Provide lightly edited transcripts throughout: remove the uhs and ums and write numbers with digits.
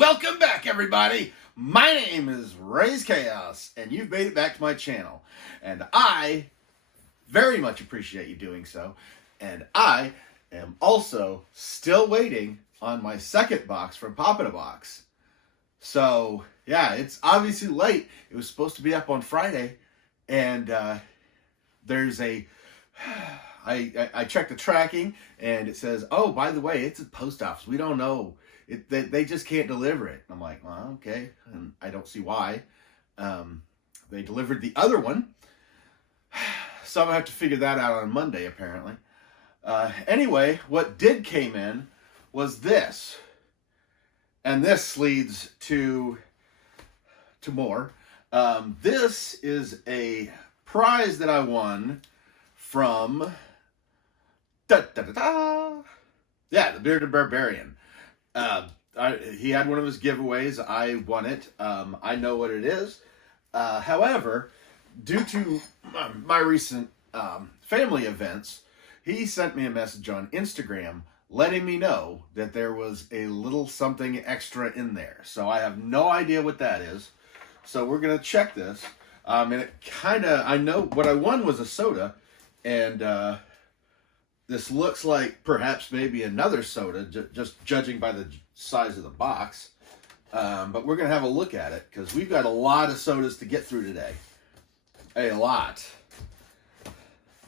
Welcome back, everybody. My name is Raze Chaos, and you've made it back to my channel. And I very much appreciate you doing so. And I am also still waiting on my second box from Pop in a Box. So, yeah, it's obviously late. It was supposed to be up on Friday, and there's a... I checked the tracking, and it says, oh, by the way, it's a post office. We don't know. They just can't deliver it. I'm like, well, okay. And I don't see why. They delivered the other one. So I'm going to have to figure that out on Monday, apparently. Anyway, what did came in was this. And this leads to more. This is a prize that I won from... Yeah, the Bearded Barbarian. He had one of his giveaways. I won it. I know what it is. However, due to my recent family events, he sent me a message on Instagram letting me know that there was a little something extra in there. So I have no idea what that is. So we're going to check this. And it kind of, I know what I won was a soda. And this looks like perhaps maybe another soda, just judging by the size of the box. But we're going to have a look at it because we've got a lot of sodas to get through today. A lot.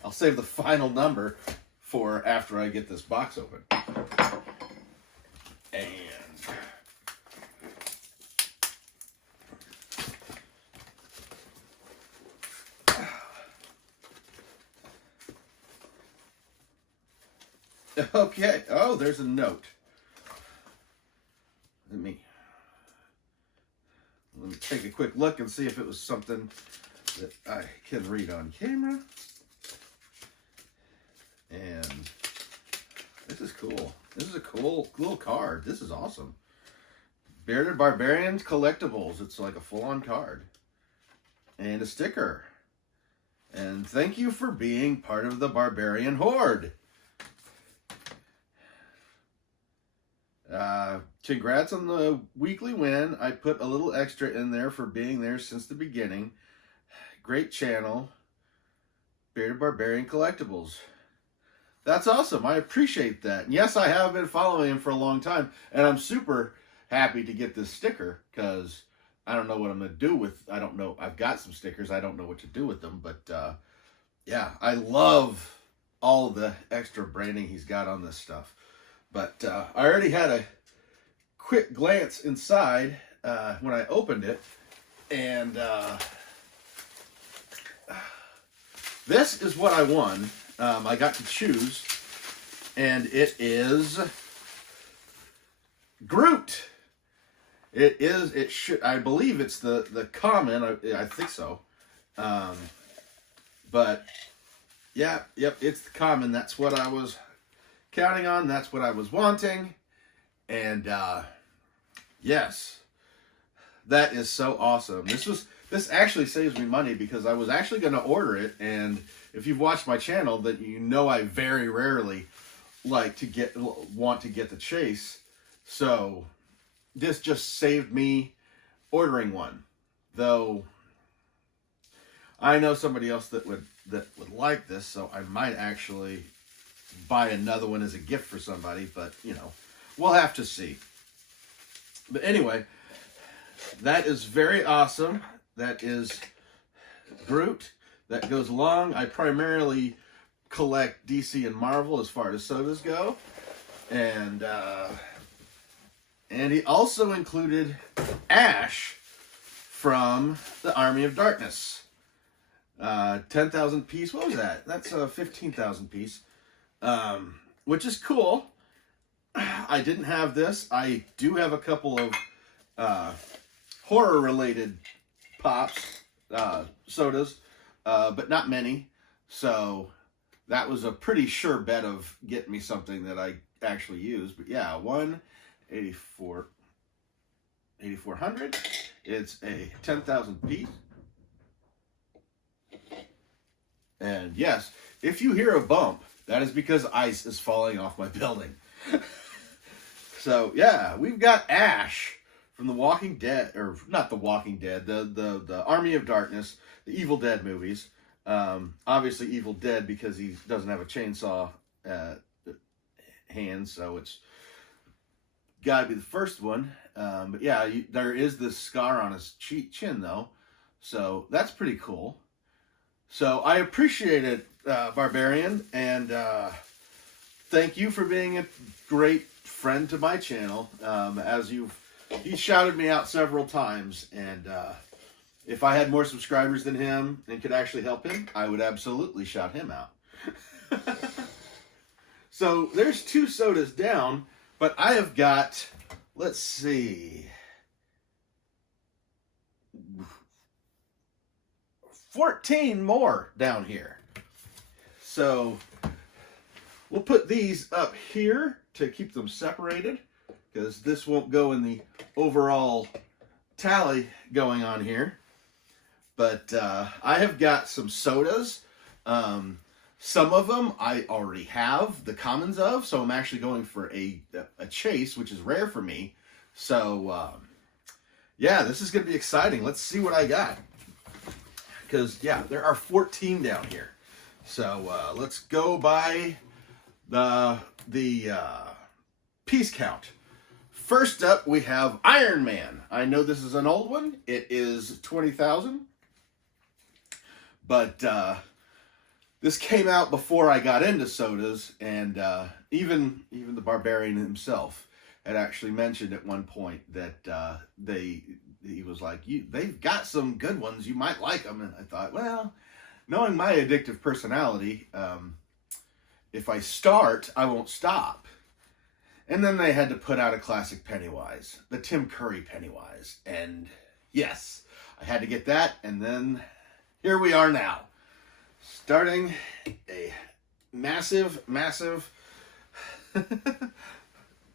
I'll save the final number for after I get this box open. And... okay. Oh, there's a note. Let me take a quick look and see if it was something that I can read on camera. And this is cool. This is a cool card. This is awesome. Bearded Barbarians collectibles. It's like a full-on card. And a sticker. And thank you for being part of the Barbarian Horde. Congrats on the weekly win. I put a little extra in there for being there since the beginning. Great channel. Bearded Barbarian Collectibles. That's awesome. I appreciate that. And yes, I have been following him for a long time. And I'm super happy to get this sticker because I don't know what I'm going to do with... I don't know. I've got some stickers. I don't know what to do with them. But yeah, I love all the extra branding he's got on this stuff. But I already had a quick glance inside when I opened it. And this is what I won. I got to choose. And it is Groot. I believe it's the common. I think so. But, yep, it's the common. That's what I was counting on. That's what I was wanting. And yes, that is so awesome. This actually saves me money because I was actually going to order it, and if you've watched my channel, that you know I very rarely want to get the chase. So this just saved me ordering one. Though I know somebody else that would like this, so I might actually buy another one as a gift for somebody, but you know, we'll have to see. But anyway, that is very awesome. That is Groot. That goes along. I primarily collect DC and Marvel as far as sodas go. And he also included Ash from the Army of Darkness. 10,000 piece. What was that? That's a 15,000 piece. Which is cool. I didn't have this. I do have a couple of horror-related pops, sodas, but not many. So that was a pretty sure bet of getting me something that I actually use. But yeah, 8400. It's a 10,000 piece. And yes, if you hear a bump, that is because ice is falling off my building. So yeah, we've got Ash from the Walking Dead, or not the Walking Dead, the Army of Darkness, the Evil Dead movies. Obviously Evil Dead because he doesn't have a chainsaw hand, so it's got to be the first one. But yeah, there is this scar on his chin though, so that's pretty cool. So I appreciate it, Barbarian, and thank you for being a great friend to my channel. He shouted me out several times, and if I had more subscribers than him and could actually help him, I would absolutely shout him out. So there's 2 sodas down, but I have got, let's see, 14 more down here. So we'll put these up here to keep them separated, because this won't go in the overall tally going on here. But I have got some sodas. Some of them I already have the commons of, so I'm actually going for a chase, which is rare for me. So yeah, this is going to be exciting. Let's see what I got. Because yeah, there are 14 down here. So let's go by the piece count. First up, we have Iron Man. I know this is an old one. It is 20,000. But this came out before I got into sodas, and even the Barbarian himself had actually mentioned at one point that he was like, they've got some good ones, you might like them. And I thought, well, knowing my addictive personality, if I start, I won't stop. And then they had to put out a classic Pennywise, the Tim Curry Pennywise. And yes, I had to get that, and then here we are now, starting a massive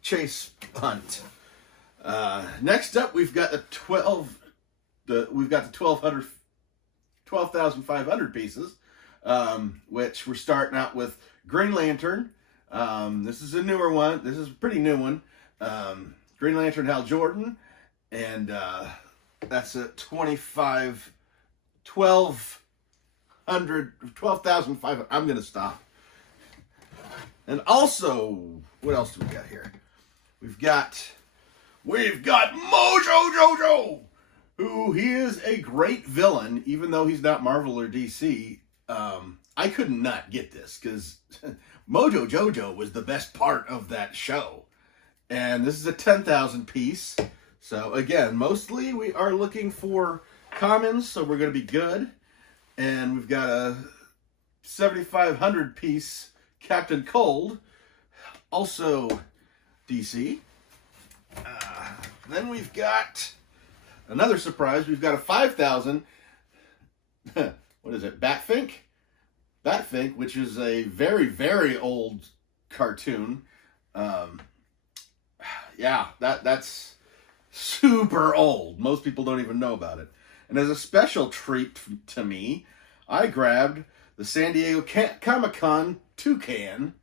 chase hunt. Next up, we've got the 12,500 pieces, which we're starting out with Green Lantern. This is a newer one. This is a pretty new one. Green Lantern Hal Jordan, and that's a 12,500. I'm gonna stop. And also, what else do we got here? We've got Mojo Jojo, who he is a great villain, even though he's not Marvel or DC. I could not get this because Mojo Jojo was the best part of that show. And this is a 10,000 piece. So again, mostly we are looking for commons, so we're going to be good. And we've got a 7,500 piece Captain Cold, also DC. Then we've got another surprise. We've got a 5,000, what is it, Batfink, which is a very, very old cartoon. Yeah, that's super old. Most people don't even know about it. And as a special treat to me, I grabbed the San Diego Comic-Con Toucan,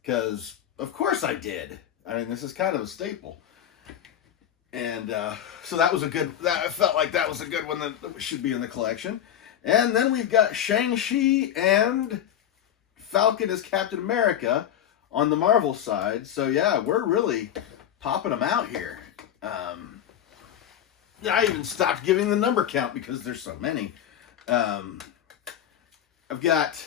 because of course I did. I mean, this is kind of a staple. And so that was I felt like that was a good one that should be in the collection. And then we've got Shang-Chi and Falcon as Captain America on the Marvel side. So yeah, we're really popping them out here. I even stopped giving the number count because there's so many. I've got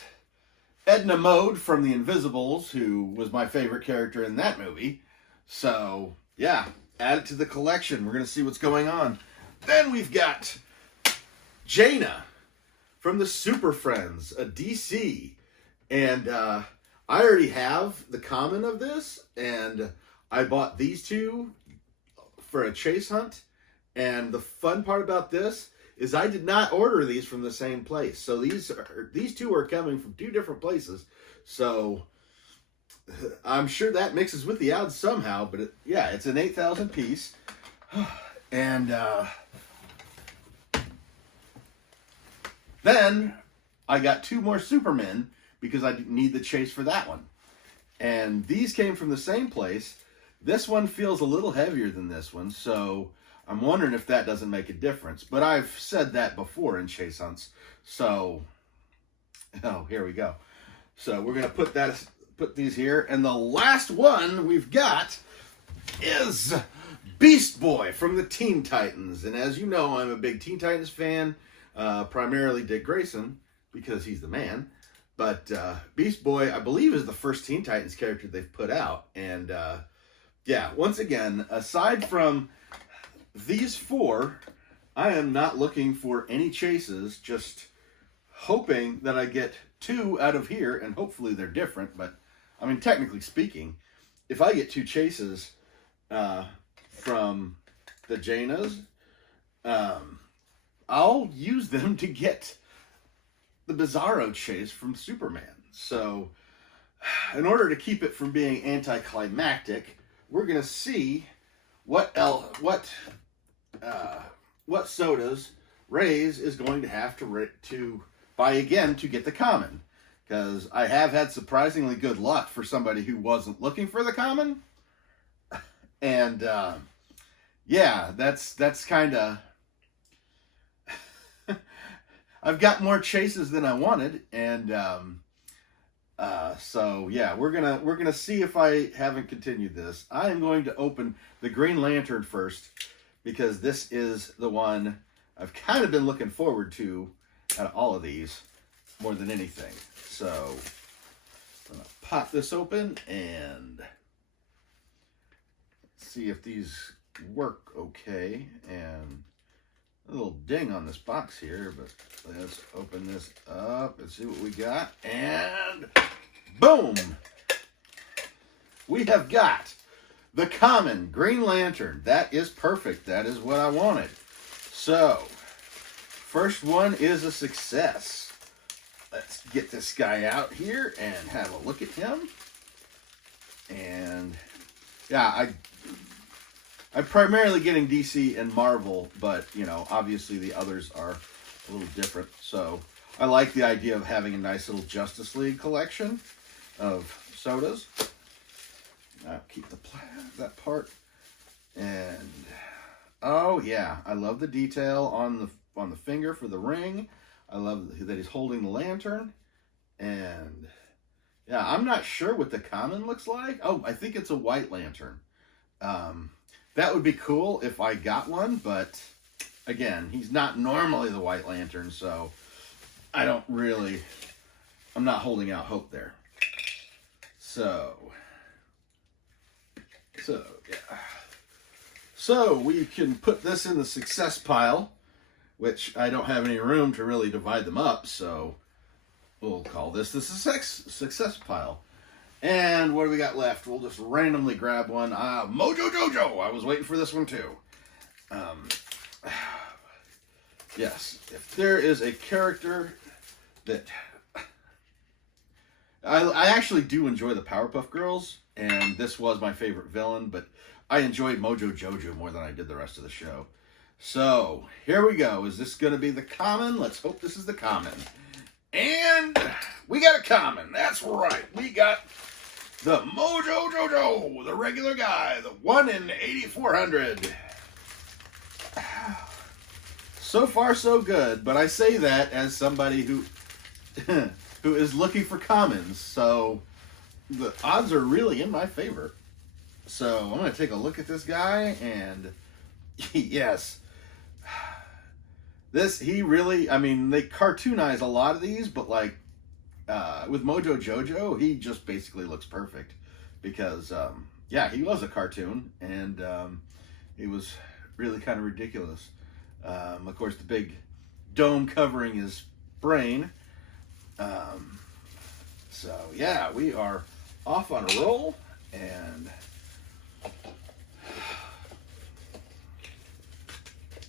Edna Mode from The Invisibles, who was my favorite character in that movie. So yeah, add it to the collection. We're going to see what's going on. Then we've got Jaina from the Super Friends, a DC. And I already have the common of this, and I bought these two for a chase hunt. And the fun part about this is I did not order these from the same place. So these two are coming from two different places. So I'm sure that mixes with the odds somehow, but yeah, it's an 8,000 piece. And then I got two more Supermen because I need the chase for that one. And these came from the same place. This one feels a little heavier than this one, so I'm wondering if that doesn't make a difference. But I've said that before in chase hunts. So, oh, here we go. So we're going to put these here. And the last one we've got is Beast Boy from the Teen Titans. And as you know, I'm a big Teen Titans fan. Primarily Dick Grayson, because he's the man. But Beast Boy, I believe, is the first Teen Titans character they've put out. And yeah, once again, aside from these four, I am not looking for any chases, just hoping that I get two out of here, and hopefully they're different. But, I mean, technically speaking, if I get two chases from the Janas, I'll use them to get the Bizarro chase from Superman. So, in order to keep it from being anticlimactic, we're going to see what sodas Raze is going to have to buy again to get the common. Because I have had surprisingly good luck for somebody who wasn't looking for the common. And, yeah, that's kind of... I've got more chases than I wanted, and so yeah, we're gonna see if I haven't continued this. I am going to open the Green Lantern first, because this is the one I've kind of been looking forward to out of all of these more than anything. So I'm gonna pop this open and see if these work okay. And a little ding on this box here, but let's open this up and see what we got. And boom! We have got the common Green Lantern. That is perfect. That is what I wanted. So, first one is a success. Let's get this guy out here and have a look at him. And yeah, I'm primarily getting DC and Marvel, but, you know, obviously the others are a little different. So I like the idea of having a nice little Justice League collection of sodas. I'll keep that part. And, oh, yeah, I love the detail on the finger for the ring. I love that he's holding the lantern. And, yeah, I'm not sure what the common looks like. Oh, I think it's a white lantern. That would be cool if I got one, but again, he's not normally the White Lantern, so I'm not holding out hope there. So yeah. So we can put this in the success pile, which I don't have any room to really divide them up, so we'll call this the success pile. And what do we got left? We'll just randomly grab one. Mojo Jojo. I was waiting for this one too. Yes, if there is a character that... I actually do enjoy the Powerpuff Girls, and this was my favorite villain, but I enjoyed Mojo Jojo more than I did the rest of the show. So, here we go. Is this going to be the common? Let's hope this is the common. And we got a common. That's right. We got the Mojo Jojo, the regular guy, the 1 in 8,400. So far, so good. But I say that as somebody who who is looking for commons. So the odds are really in my favor. So I'm going to take a look at this guy, and yes. He really, I mean, they cartoonize a lot of these, but like, with Mojo Jojo, he just basically looks perfect. Because, yeah, he was a cartoon, and he was really kind of ridiculous. Of course, the big dome covering his brain. So, yeah, we are off on a roll, and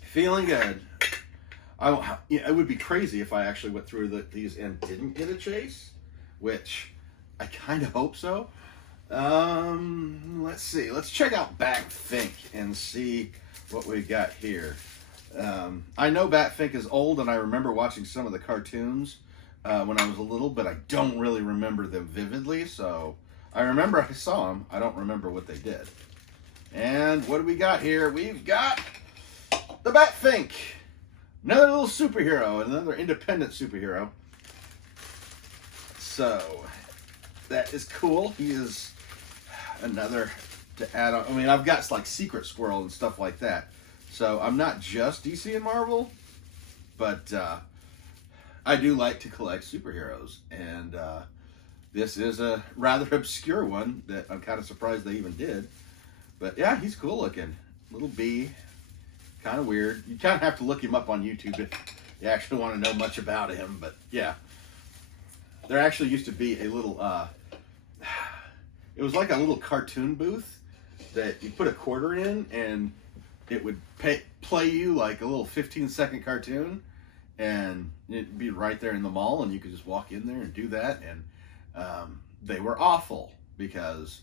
feeling good. It would be crazy if I actually went through these and didn't get a chase, which I kind of hope so. Let's see. Let's check out Batfink and see what we got here. I know Batfink is old, and I remember watching some of the cartoons when I was a little, but I don't really remember them vividly. So I remember I saw them. I don't remember what they did. And what do we got here? We've got the Batfink. Another little superhero, another independent superhero. So, that is cool. He is another to add on. I mean, I've got like Secret Squirrel and stuff like that. So, I'm not just DC and Marvel, but I do like to collect superheroes. And this is a rather obscure one that I'm kind of surprised they even did. But yeah, he's cool looking. Little bee. Kind of weird. You kind of have to look him up on YouTube if you actually want to know much about him. But yeah. There actually used to be a little, it was like a little cartoon booth that you put a quarter in and it would play you like a little 15-second cartoon, and it'd be right there in the mall and you could just walk in there and do that. And they were awful because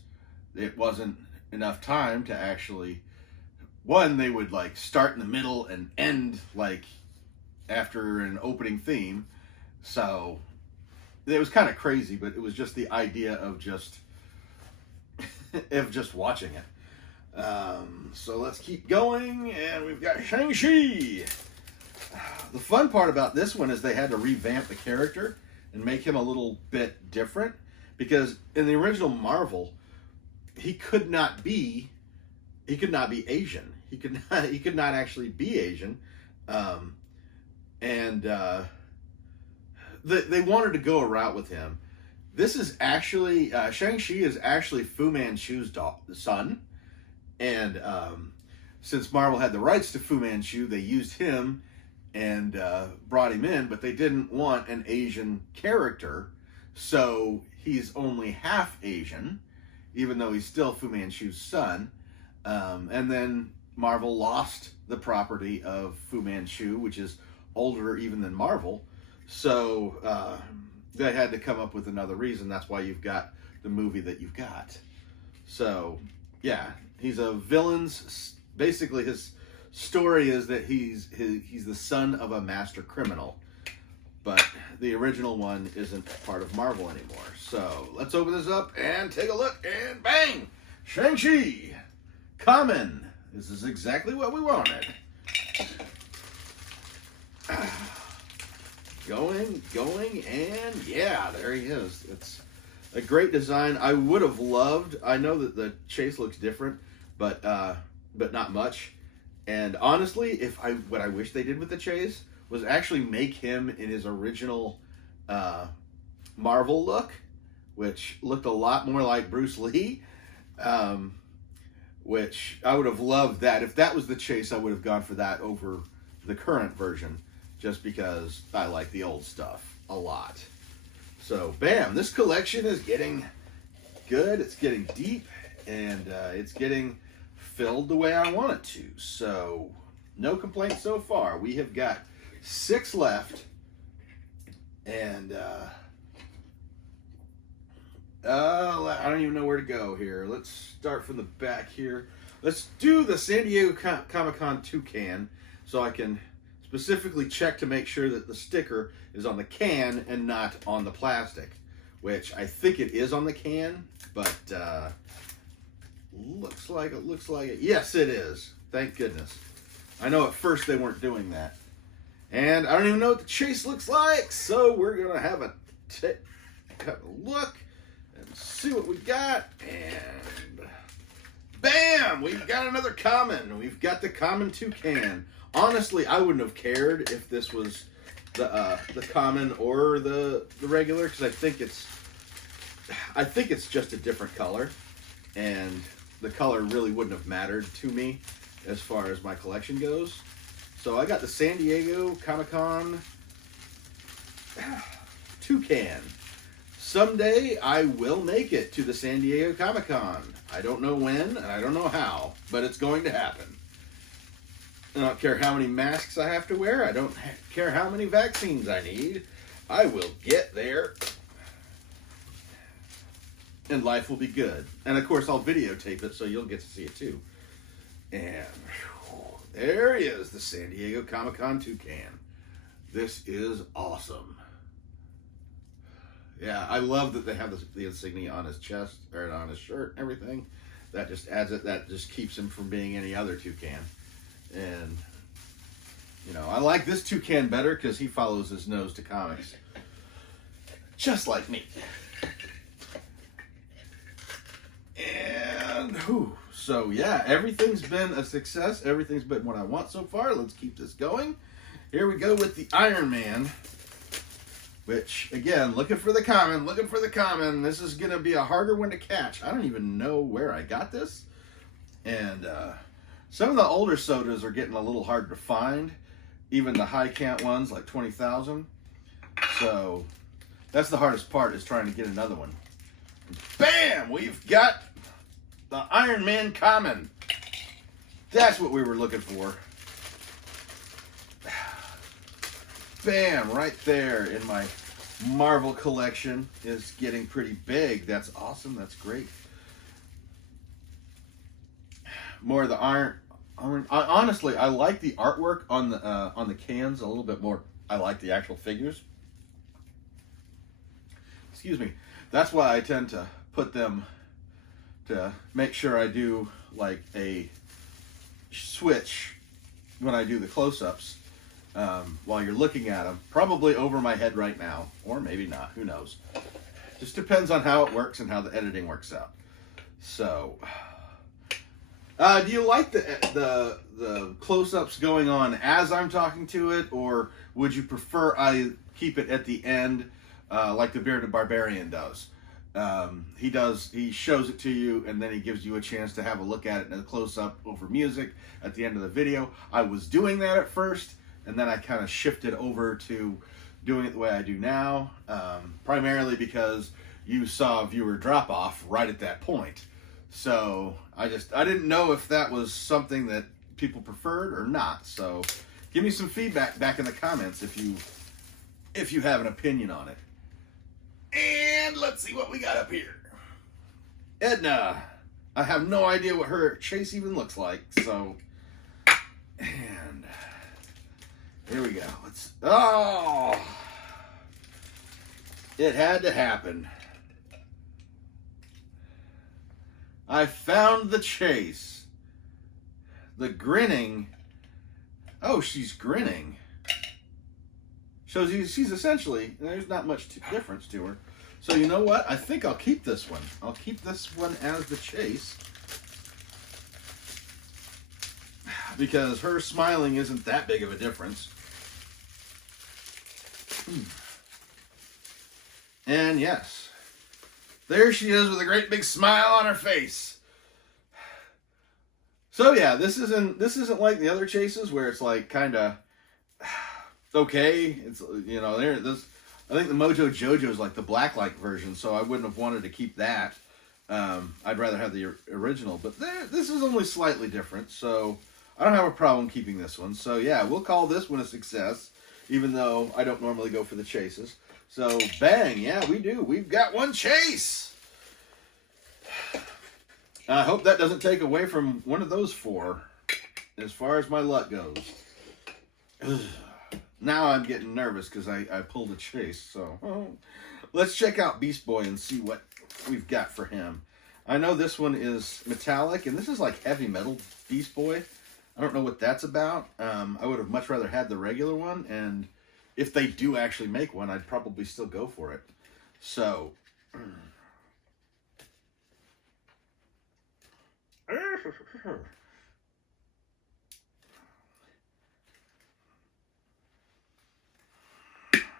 it wasn't enough time to actually, one, they would like start in the middle and end like after an opening theme. So it was kind of crazy, but it was just the idea of just watching it. So let's keep going, and we've got Shang-Chi. The fun part about this one is they had to revamp the character and make him a little bit different, because in the original Marvel, he could not be Asian. He could not actually be Asian, They wanted to go a route with him. This is actually, Shang-Chi is actually Fu Manchu's son. And since Marvel had the rights to Fu Manchu, they used him and brought him in, but they didn't want an Asian character. So he's only half Asian, even though he's still Fu Manchu's son. And then Marvel lost the property of Fu Manchu, which is older even than Marvel. So they had to come up with another reason. That's why you've got the movie that you've got. So yeah, he's a villain's. Basically, his story is that he's the son of a master criminal, but the original one isn't part of Marvel anymore. So let's open this up and take a look. And bang, Shang-Chi, common. This is exactly what we wanted. Going, and yeah, there he is. It's a great design. I would have loved, I know that the chase looks different, but not much. And honestly, what I wish they did with the chase was actually make him in his original Marvel look, which looked a lot more like Bruce Lee, which I would have loved that. If that was the chase, I would have gone for that over the current version, just because I like the old stuff a lot. So, bam, this collection is getting good, it's getting deep, and it's getting filled the way I want it to. So, no complaints so far. We have got 6 left, and I don't even know where to go here. Let's start from the back here. Let's do the San Diego Comic-Con Toucan, so I can specifically check to make sure that the sticker is on the can and not on the plastic, which I think it is on the can, but looks like it. Yes, it is. Thank goodness. I know at first they weren't doing that. And I don't even know what the chase looks like, so we're going to have a look and see what we got. And bam! We've got another common. We've got the common Toucan. Honestly, I wouldn't have cared if this was the common or the regular, because I think it's just a different color, and the color really wouldn't have mattered to me as far as my collection goes. So I got the San Diego Comic-Con Toucan. Someday I will make it to the San Diego Comic-Con. I don't know when and I don't know how, but it's going to happen. I don't care how many masks I have to wear. I don't care how many vaccines I need. I will get there. And life will be good. And of course, I'll videotape it so you'll get to see it too. And there he is, the San Diego Comic-Con Toucan. This is awesome. Yeah, I love that they have the insignia on his chest, or on his shirt and everything. That just adds it. That just keeps him from being any other toucan. And You know, I like this Toucan better because he follows his nose to comics. Just like me. And, so yeah, everything's been a success. Everything's been what I want so far. Let's keep this going. Here we go with the Iron Man. Which, again, looking for the common. This is going to be a harder one to catch. I don't even know where I got this. And some of the older sodas are getting a little hard to find. Even the high count ones, like 20,000. So, that's the hardest part, is trying to get another one. Bam! We've got the Iron Man common. That's what we were looking for. Bam! Right there in my Marvel collection is getting pretty big. That's awesome. That's great. More of the iron. Honestly, I like the artwork on the cans a little bit more. I like the actual figures. Excuse me. That's why I tend to put them to make sure I do like a switch when I do the close-ups while you're looking at them. Probably over my head right now, or maybe not. Who knows? Just depends on how it works and how the editing works out. So, do you like the close-ups going on as I'm talking to it, or would you prefer I keep it at the end like the Bearded Barbarian does? He shows it to you, and then he gives you a chance to have a look at it in a close-up over music at the end of the video. I was doing that at first, and then I kind of shifted over to doing it the way I do now, primarily because you saw a viewer drop-off right at that point. So I didn't know if that was something that people preferred or not. So give me some feedback back in the comments if you have an opinion on it. And let's see what we got up here. Edna. I have no idea what her chase even looks like. So, and here we go. It had to happen. I found the chase. The grinning. Oh, she's grinning. So she's essentially, there's not much difference to her. So you know what? I think I'll keep this one. I'll keep this one as the chase. Because her smiling isn't that big of a difference. And yes, there she is with a great big smile on her face. So yeah, this isn't like the other chases where it's like kind of okay. It's, you know, I think the Mojo Jojo is like the blacklight version, so I wouldn't have wanted to keep that. I'd rather have the original, but this is only slightly different, so I don't have a problem keeping this one. So yeah, we'll call this one a success, even though I don't normally go for the chases. So bang, yeah, we do. We've got one chase. I hope that doesn't take away from one of those four, as far as my luck goes. Ugh. Now I'm getting nervous because I pulled a chase. So let's check out Beast Boy and see what we've got for him. I know this one is metallic, and this is like heavy metal Beast Boy. I don't know what that's about. I would have much rather had the regular one, and if they do actually make one, I'd probably still go for it. So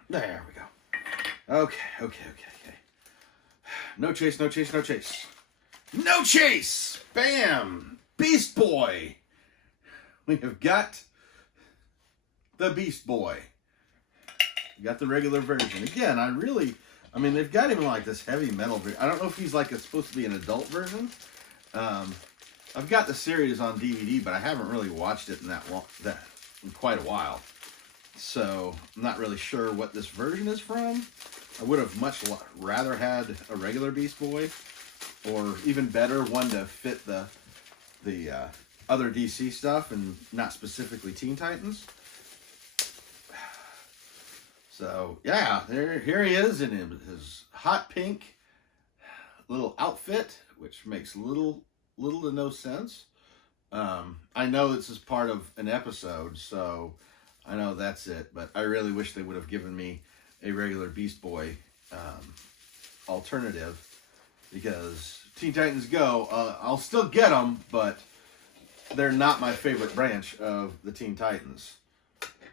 there we go. Okay. No chase, no chase, no chase. No chase! Bam! Beast Boy! We have got the Beast Boy. We got the regular version. Again, I mean, they've got him like this heavy metal version. I don't know if he's like, it's supposed to be an adult version. I've got the series on DVD, but I haven't really watched it in quite a while. So, I'm not really sure what this version is from. I would have much rather had a regular Beast Boy, or even better, one to fit the other DC stuff and not specifically Teen Titans. So, yeah, here he is in his hot pink little outfit, which makes little to no sense. I know this is part of an episode, so I know that's it, but I really wish they would have given me a regular Beast Boy alternative, because Teen Titans Go, I'll still get them, but they're not my favorite branch of the Teen Titans.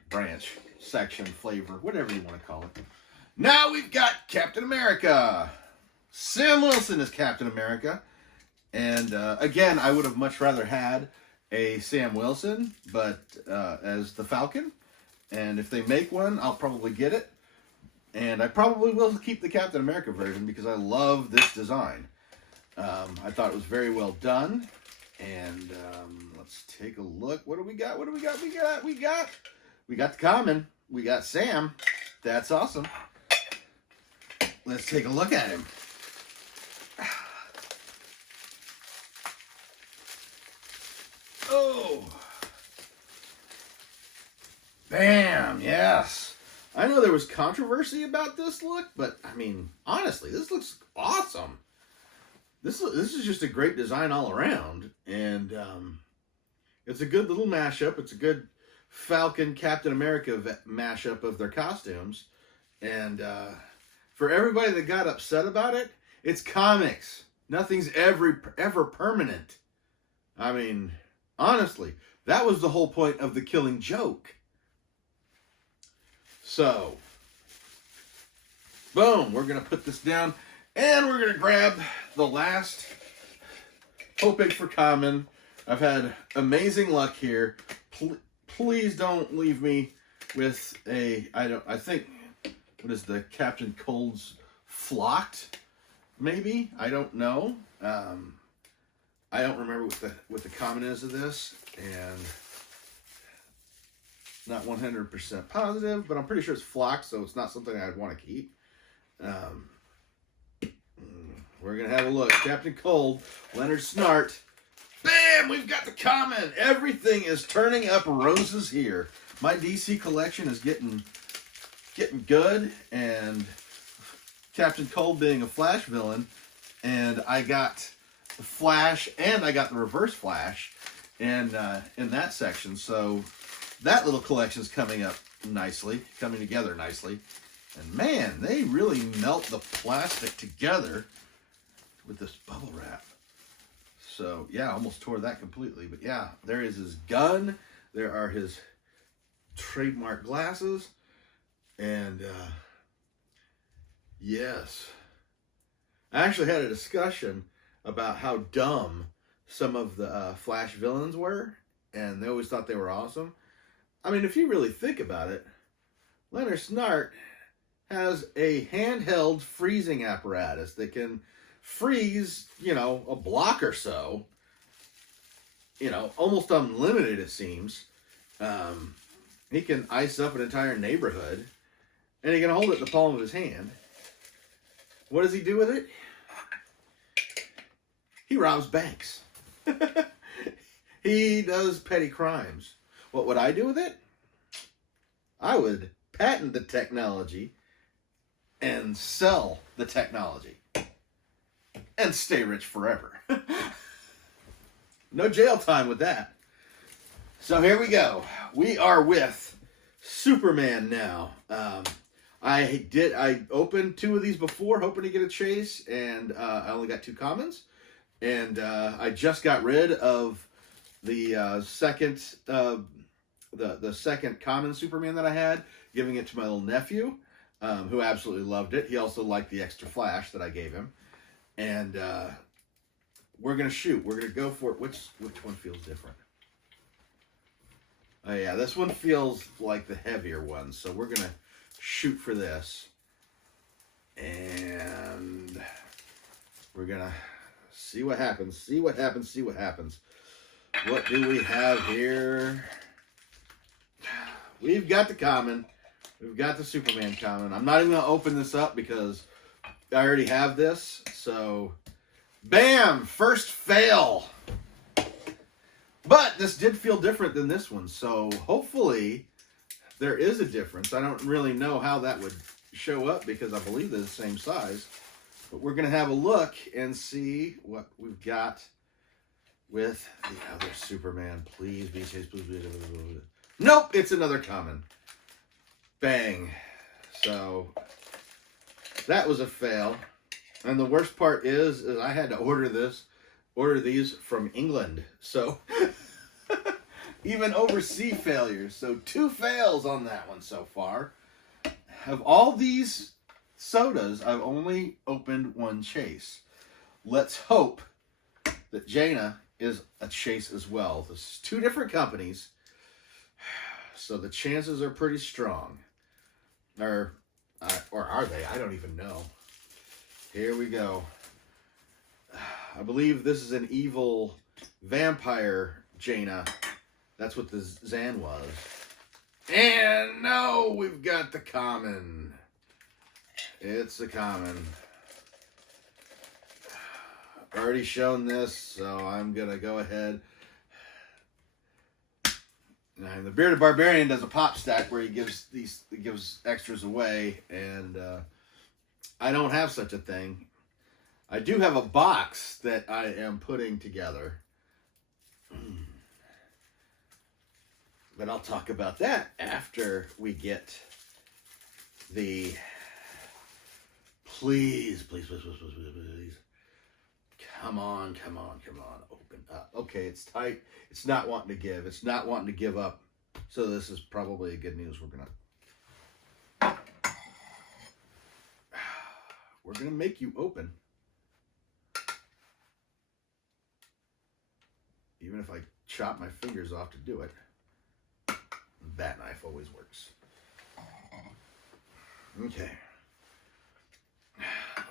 Branch, section, flavor, whatever you want to call it. Now we've got Captain America. Sam Wilson is Captain America. And again, I would have much rather had a Sam Wilson, but as the Falcon. And if they make one, I'll probably get it. And I probably will keep the Captain America version because I love this design. I thought it was very well done. And let's take a look. What do we got? What do we got? We got the common. We got Sam. That's awesome. Let's take a look at him. Oh. Bam, yes. I know there was controversy about this look, but I mean, honestly, this looks awesome. This is just a great design all around, and it's a good little mashup. It's a good Falcon Captain America mashup of their costumes, and for everybody that got upset about it, it's comics. Nothing's ever permanent. I mean, honestly, that was the whole point of the Killing Joke. So, boom, we're going to put this down, and we're going to grab the last, hoping for common. I've had amazing luck here. Please don't leave me with a, I think, what is the Captain Cold's Flocked? Maybe? I don't know. I don't remember what the common is of this, and not 100% positive, but I'm pretty sure it's Flocked, so it's not something I'd want to keep. We're going to have a look. Captain Cold, Leonard Snart. Bam! We've got the common. Everything is turning up roses here. My DC collection is getting good, and Captain Cold being a Flash villain, and I got the Flash and I got the Reverse Flash in that section, so that little collection is coming together nicely. And man, they really melt the plastic together with this bubble wrap. So yeah, I almost tore that completely. But yeah, there is his gun. There are his trademark glasses. And yes. I actually had a discussion about how dumb some of the Flash villains were. And they always thought they were awesome. I mean, if you really think about it, Leonard Snart has a handheld freezing apparatus that can freeze, a block or so. Almost unlimited, it seems. He can ice up an entire neighborhood, and he can hold it in the palm of his hand. What does he do with it? He robs banks. He does petty crimes. What would I do with it? I would patent the technology and sell the technology and stay rich forever. No jail time with that. So here we go. We are with Superman now. I opened 2 of these before, hoping to get a chase, and I only got 2 commons. And I just got rid of the second common Superman that I had, giving it to my little nephew, who absolutely loved it. He also liked the extra flash that I gave him. And we're going to shoot. We're going to go for it. Which one feels different? Oh yeah, this one feels like the heavier one. So we're going to shoot for this. And we're going to see what happens. See what happens. What do we have here? We've got the common. We've got the Superman common. I'm not even going to open this up because I already have this. So, bam! First fail. But this did feel different than this one. So, hopefully, there is a difference. I don't really know how that would show up because I believe they're the same size. But we're going to have a look and see what we've got with the other Superman. Please be chased. Please be. Nope, it's another common. Bang. So that was a fail. And the worst part is I had to order these from England. So even overseas failures. So 2 fails on that one so far. Of all these sodas, I've only opened 1 chase. Let's hope that Jaina is a chase as well. This is 2 different companies. So the chances are pretty strong. Or are they? I don't even know. Here we go. I believe this is an evil vampire Jaina. That's what the Zan was. And no, we've got the common. It's a common. I've already shown this, so I'm going to go ahead. And the Bearded Barbarian does a pop stack where he gives extras away, and I don't have such a thing. I do have a box that I am putting together. But I'll talk about that after we get the... Please. Come on. Open up. Okay, it's tight. It's not wanting to give. It's not wanting to give up. So this is probably good news. We're gonna make you open. Even if I chop my fingers off to do it. That knife always works.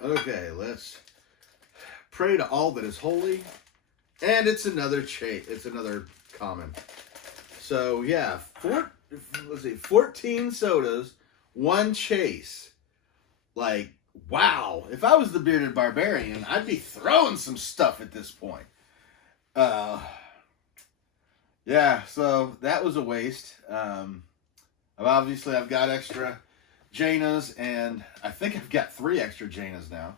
Okay, let's pray to all that is holy. And it's another it's another common. So yeah, 14 sodas, 1 chase. Like, wow. If I was the Bearded Barbarian, I'd be throwing some stuff at this point. Yeah, so that was a waste. Obviously, I've got extra Jainas, and I think I've got 3 extra Jainas now.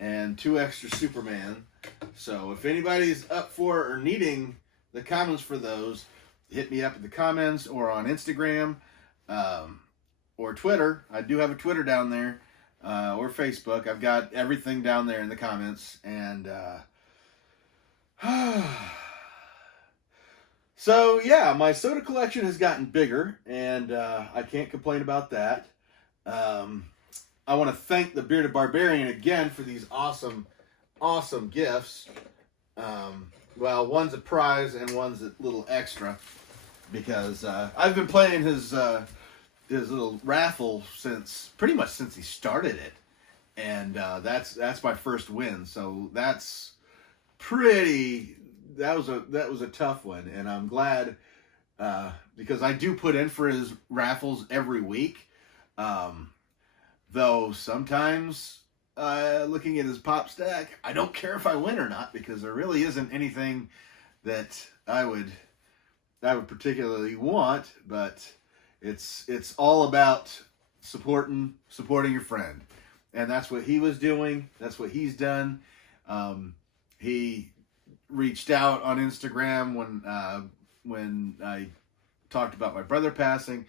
And 2 extra Superman. So if anybody's up for or needing the commons for those, hit me up in the comments or on Instagram or Twitter. I do have a Twitter down there, or Facebook. I've got everything down there in the comments. And so yeah, my soda collection has gotten bigger, and I can't complain about that. I want to thank the Bearded Barbarian again for these awesome gifts. Well, one's a prize and one's a little extra, because I've been playing his little raffle pretty much since he started it, and that's my first win. So that's pretty. That was a tough one, and I'm glad because I do put in for his raffles every week. Though sometimes looking at his pop stack, I don't care if I win or not, because there really isn't anything that I would particularly want. But it's all about supporting your friend, and that's what he was doing. That's what he's done. He reached out on Instagram when I talked about my brother passing,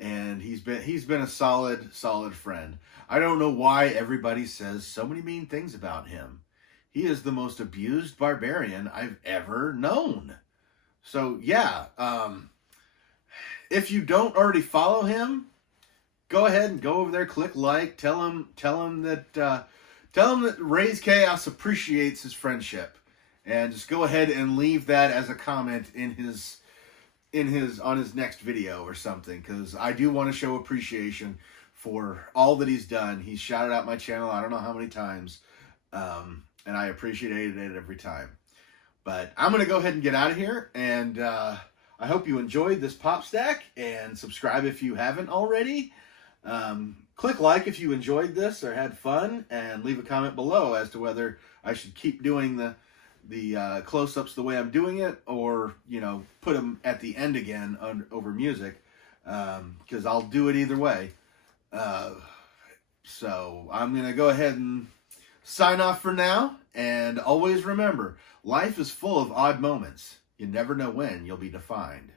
and he's been a solid friend. I don't know why everybody says so many mean things about him. He is the most abused barbarian I've ever known. So yeah, if you don't already follow him, go ahead and go over there, click like, tell him that Raze Chaos appreciates his friendship. And just go ahead and leave that as a comment on his next video or something, because I do want to show appreciation for all that he's done. He's shouted out my channel I don't know how many times, and I appreciated it every time. But I'm going to go ahead and get out of here, and I hope you enjoyed this pop stack, and subscribe if you haven't already. Click like if you enjoyed this or had fun, and leave a comment below as to whether I should keep doing the close-ups the way I'm doing it, or put them at the end again over music, because I'll do it either way. So I'm gonna go ahead and sign off for now, and always remember, life is full of odd moments. You never know when you'll be defined.